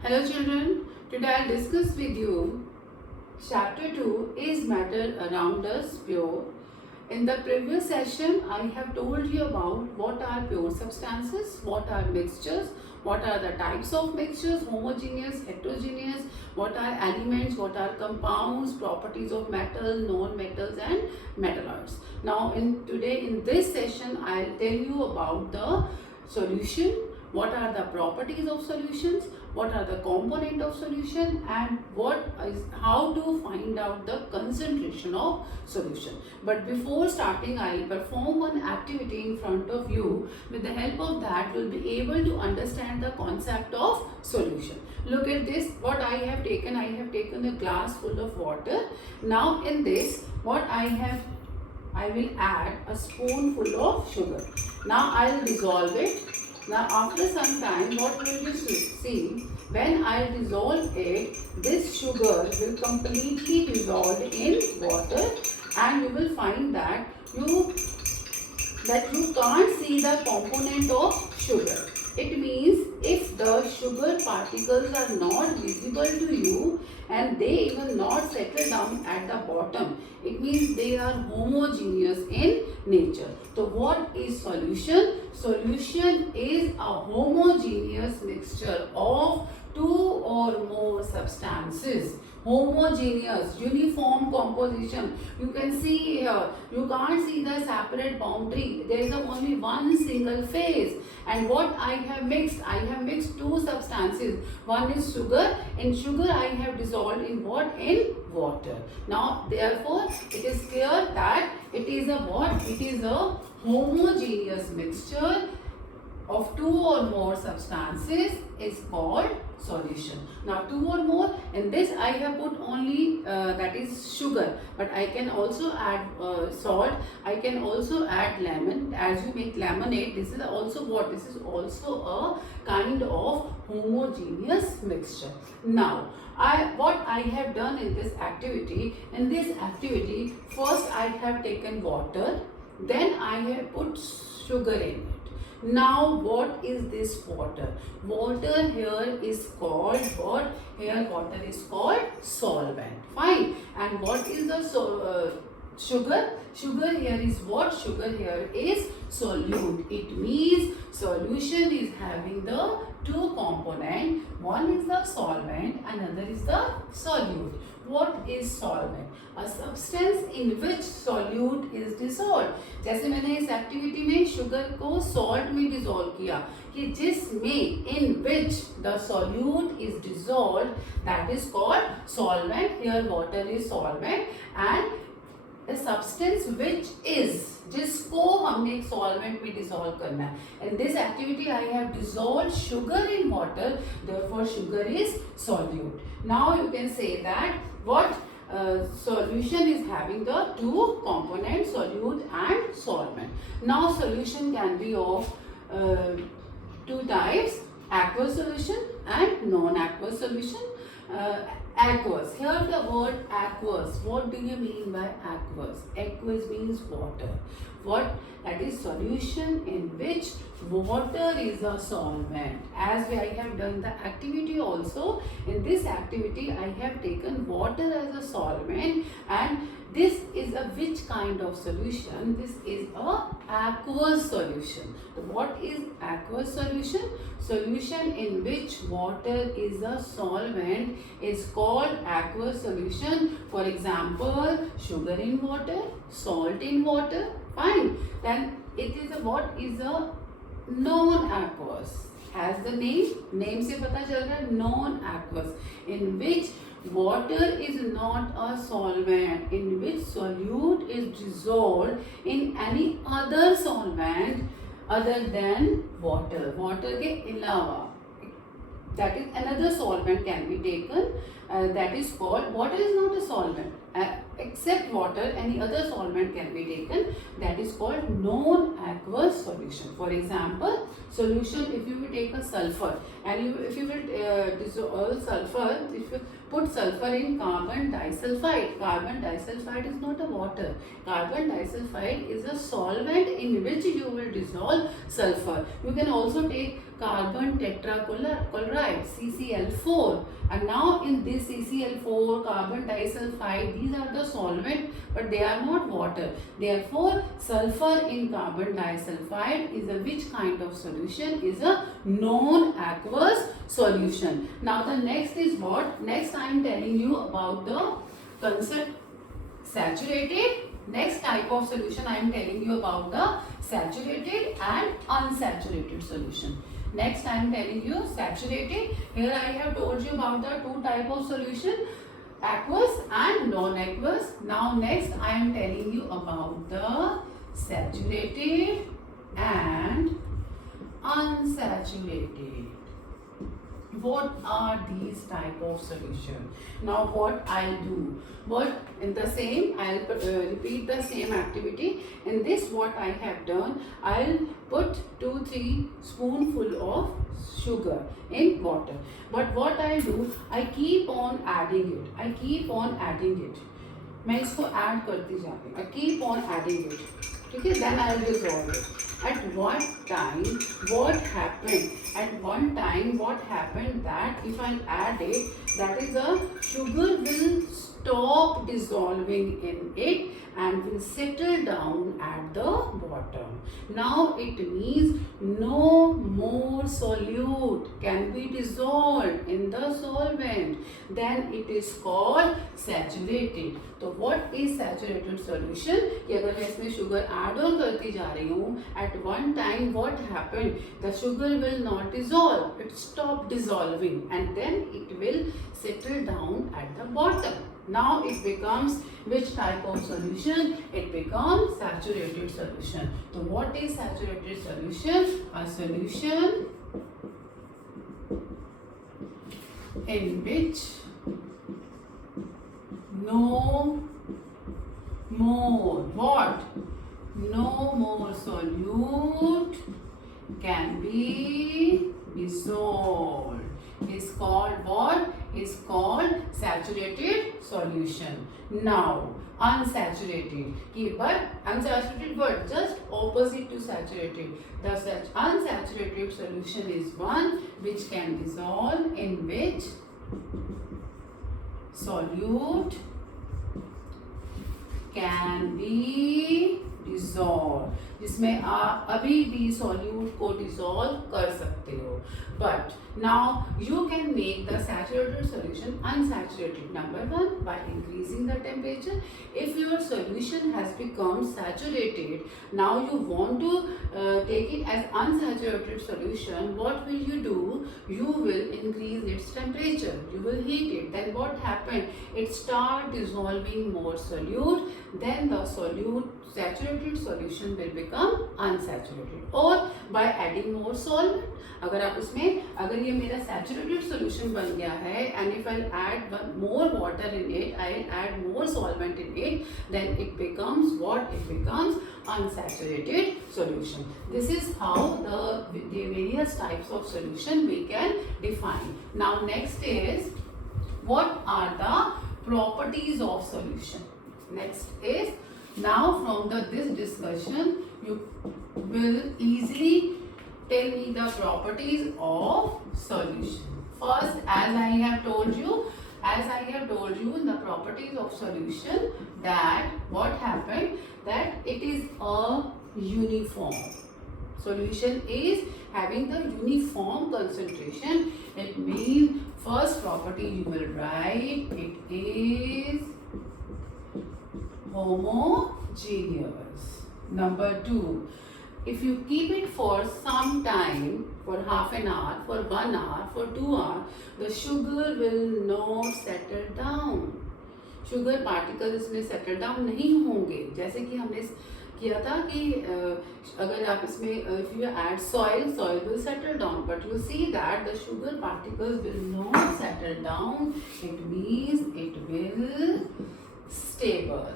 Hello children, today I'll discuss with you chapter 2 is matter around us pure. In the previous session I have told you about what are pure substances, what are mixtures, what are the types of mixtures, homogeneous, heterogeneous, what are elements, what are compounds, properties of metal, non-metals and metalloids. Now in this session I'll tell you about the solution, what are the properties of solutions, what are the component of solution, and how to find out the concentration of solution. But before starting, I will perform one activity in front of you. With the help of that, you will be able to understand the concept of solution. Look at this, what I have taken a glass full of water. Now in this, I will add a spoonful of sugar. Now I will dissolve it. Now after some time, what will you see? When I dissolve it, this sugar will completely dissolve in water, and you will find that you can't see the component of sugar. It means if the sugar particles are not visible to you and they will not settle down at the bottom, it means they are homogeneous in nature. So what is solution? Solution is a homogeneous mixture of two or more substances. Homogeneous, uniform composition. You can see here, you can't see the separate boundary. There is only one single phase. And what I have mixed two substances. One is sugar. In sugar I have dissolved in what? In water. Now therefore it is clear that it is a what? It is a homogeneous mixture of two or more substances is called solution. Now two or more, in this I have put only that is sugar, but I can also add salt, I can also add lemon. As you make lemonade, this is also what? This is also a kind of homogeneous mixture. Now what I have done in this activity, first I have taken water, then I have put sugar in it. Now what is this water? Water here is called what? Here water is called solvent. Fine. And what is the sugar? Sugar here is what? Sugar here is solute. It means solution is having the two component. One is the solvent, another is the solute. What is solvent? A substance in which solute is dissolved. जैसे मैंने इस activity में sugar को salt में dissolve किया कि जिसमें in which the solute is dissolved, that is called solvent. Here water is solvent, and a substance which is, जिसको हमने एक सॉल्वेंट में डिसॉल्व करना है. In this activity I have dissolved sugar in water, therefore sugar is solute. Now you can say that what solution is having the two components, solute and solvent. Now solution can be of two types, aqueous solution and non-aqueous solution. Aqueous. Here the word aqueous. What do you mean by aqueous? Aqueous means water. What? That is solution in which water is a solvent. As I have done the activity also, in this activity I have taken water as a solvent, and this is a which kind of solution? This is a aqueous solution. What is aqueous solution? Solution in which water is a solvent is called aqueous solution. For example, sugar in water, salt in water. Fine. Then it is a what is a non-aqueous. As the name से पता चल रहा है, non-aqueous, in which water is not a solvent, in which solute is dissolved in any other solvent other than water. Water के अलावा, that is another solvent can be taken, that is called, water is not a solvent, except water any other solvent can be taken, that is called non-aqueous solution. For example, solution, if you will take a sulfur and if you will dissolve sulfur, if you put sulfur in carbon disulfide. Carbon disulfide is not a water. Carbon disulfide is a solvent in which you will dissolve sulfur. You can also take carbon tetrachloride, CCl4, and now in this CCl4, carbon disulfide, these are the solvent, but they are not water. Therefore, sulfur in carbon disulfide is a which kind of solution? Is a non-aqueous solution. Now the next is what? Next I am telling you about the concept saturated. Next type of solution I am telling you about the saturated and unsaturated solution. Next I am telling you saturated. Here I have told you about the two type of solution, aqueous and non-aqueous. Now next I am telling you about the saturated and unsaturated. What are these type of solution? Now what I'll do? What in the same, I'll repeat the same activity. In this what I have done, I'll put 2-3 spoonful of sugar in water. But what I'll do, I keep on adding it. I keep on adding it. मैं इसको add करती जा रही हूँ. I keep on adding it. ठीक है? Then I'll dissolve it. At one time, what happened? At one time, what happened that if I add it, that is the sugar will stop dissolving in it and will settle down at the bottom. Now it means no more solute can be dissolved in the solvent. Then it is called saturated. तो what is saturated solution? कि अगर मैं इसमें sugar add on करती जा रही हूँ, at one time what happened? The sugar will not dissolve. It stop dissolving and then it will settle down at the bottom. Now it becomes which type of solution? It becomes saturated solution. So what is saturated solution? A solution in which no more what? No more solute can be dissolved. Is called what? Is called saturated solution. Now unsaturated. But unsaturated what? Just opposite to saturated. The unsaturated solution is one which can dissolve, in which solute can be dissolved, जिसमें आप अभी भी solute को dissolve कर सकते हो. But now you can make the saturated solution unsaturated. Number one, by increasing the temperature. If your solution has become saturated, now you want to take it as unsaturated solution. What will you do? You will increase its temperature. You will heat it. Then what happened? It start dissolving more solute. Then the solute saturated solution will become unsaturated. Or by adding more solvent. अगर आप उसमें, अगर ये मेरा saturated solution बन गया है, and if I'll add more water in it, I'll add more solvent in it, then it becomes what? It becomes unsaturated solution. This is how the various types of solution we can define. Now next is, what are the properties of solution? Next is, now from this discussion, you will easily tell me the properties of solution. First, as I have told you in the properties of solution, that what happened, that it is a uniform. Solution is having the uniform concentration. It means first property you will write, it is homogeneous. Number two, if you keep it for some time, for half an hour, for 1 hour, for 2 hours, the sugar will not settle down. Sugar particles इसमें settle down नहीं होंगे. जैसे कि हमने किया था कि अगर आप इसमें if you add soil will settle down, but you see that the sugar particles will not settle down. It means it will stable.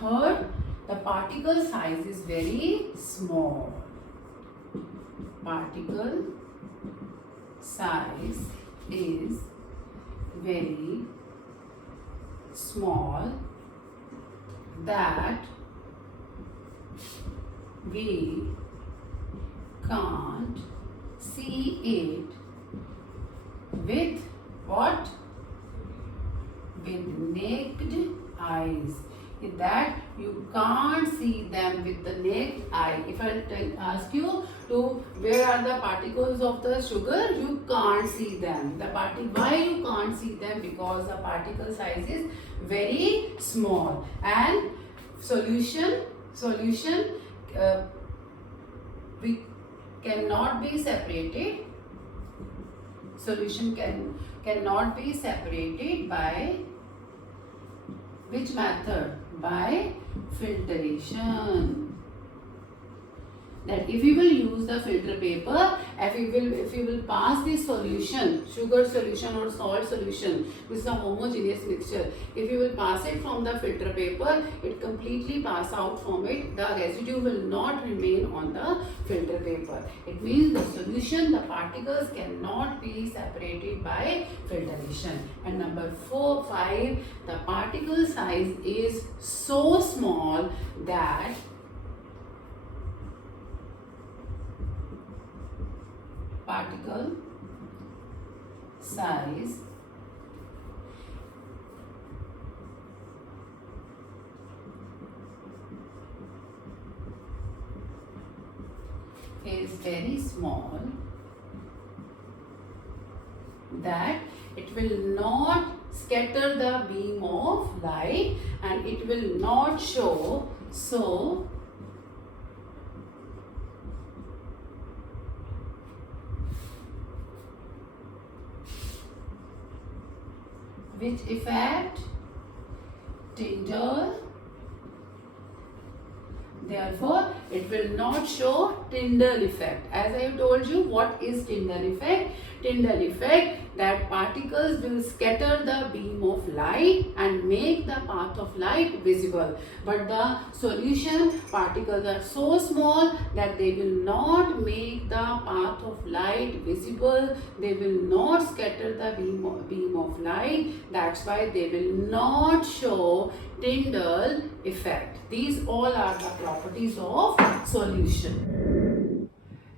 Third, the particle size is very small. Particle size is very small that we can't see it with what? With naked eyes. That you can't see them with the naked eye. If I ask you to where are the particles of the sugar, you can't see them. Why you can't see them? Because the particle size is very small. And solution we cannot be separated. Solution cannot be separated by which method? By filtration. That if we will use the filter paper, if we will pass this solution, sugar solution or salt solution, this is a homogeneous mixture. If you will pass it from the filter paper, it completely pass out from it. The residue will not remain on the filter paper. It means the solution, the particles cannot be separated by filtration. And number 5, the particle size is so small that particle size is very small that it will not scatter the beam of light and it will not show. So which effect? Tyndall. Therefore, it will not show Tyndall effect. As I have told you, what is Tyndall effect? Tyndall effect, that particles will scatter the beam of light and make the path of light visible. But the solution particles are so small that they will not make the path of light visible. They will not scatter the beam of light. That's why they will not show Tyndall effect. These all are the properties of solution.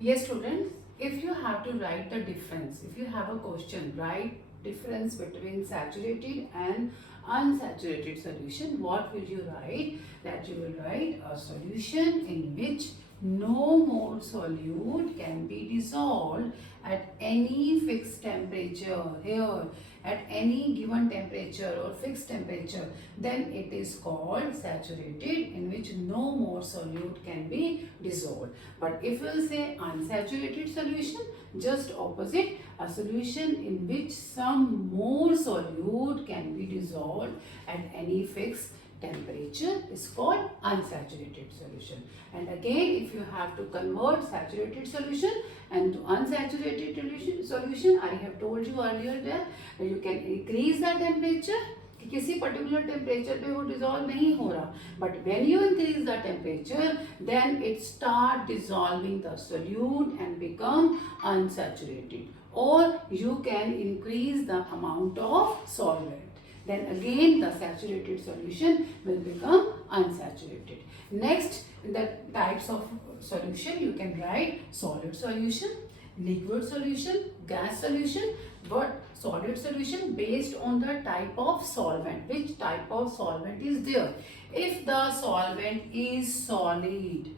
Yes, students. If you have to write the difference, if you have a question, write difference between saturated and unsaturated solution, what will you write? That you will write a solution in which no more solute can be dissolved at any fixed temperature. Here, at any given temperature or fixed temperature, then it is called saturated, in which no more solute can be dissolved. But if we will say unsaturated solution, just opposite, a solution in which some more solute can be dissolved at any fixed temperature is called unsaturated solution. And again, if you have to convert saturated solution and to unsaturated solution, I have told you earlier that you can increase the temperature. किसी particular temperature पे वो dissolve नहीं हो रहा, but when you increase the temperature then it start dissolving the solute and become unsaturated, और you can increase the amount of solvent. Then again the saturated solution will become unsaturated. Next, the types of solution you can write solid solution, liquid solution, gas solution. But solid solution based on the type of solvent. Which type of solvent is there? If the solvent is solid,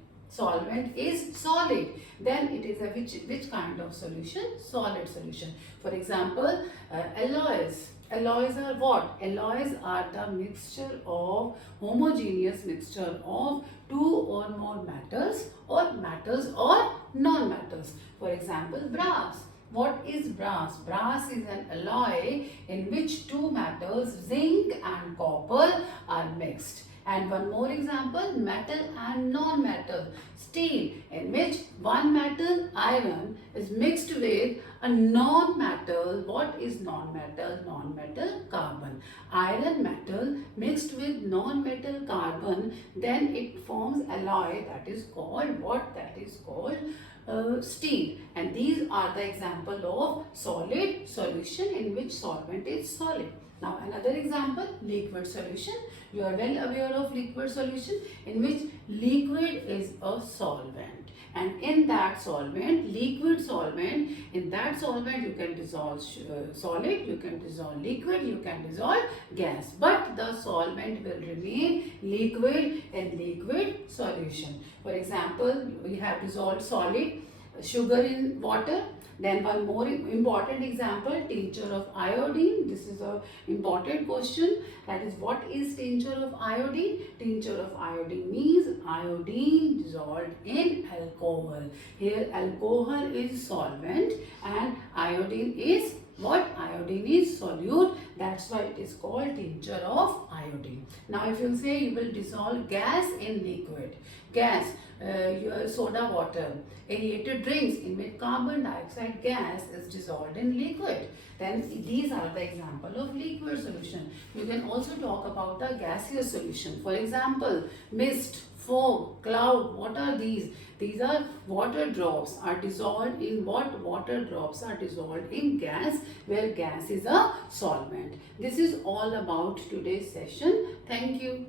then it is a which kind of solution? Solid solution. For example, alloys. Alloys are what? Alloys are the mixture of homogeneous mixture of two or more metals or non-metals. For example, brass. What is brass? Brass is an alloy in which two metals, zinc and copper, are mixed. And one more example, metal and non-metal. Steel, in which one metal, iron, is mixed with a non-metal. What is non-metal? Non-metal, carbon. Iron metal mixed with non-metal carbon, then it forms alloy, that is called what? That is called steel. And these are the example of solid solution in which solvent is solid. Now another example, liquid solution. You are well aware of liquid solution in which liquid is a solvent. And in that solvent, liquid solvent, in that solvent you can dissolve solid, you can dissolve liquid, you can dissolve gas. But the solvent will remain liquid in liquid solution. For example, we have dissolved solid sugar in water. Then one more important example, tincture of iodine. This is a important question. That is, what is tincture of iodine? Tincture of iodine means iodine dissolved in alcohol. Here alcohol is solvent and iodine is what? Iodine is solute. That's why it is called tincture of iodine. Now if you say you will dissolve gas in liquid, gas, your soda water, aerated drinks in which carbon dioxide gas is dissolved in liquid, then these are the example of liquid solution. You can also talk about a gaseous solution. For example, mist, fog, cloud. What are these? These are water drops are dissolved in what? Water drops are dissolved in gas, where gas is a solvent. This is all about today's session. Thank you.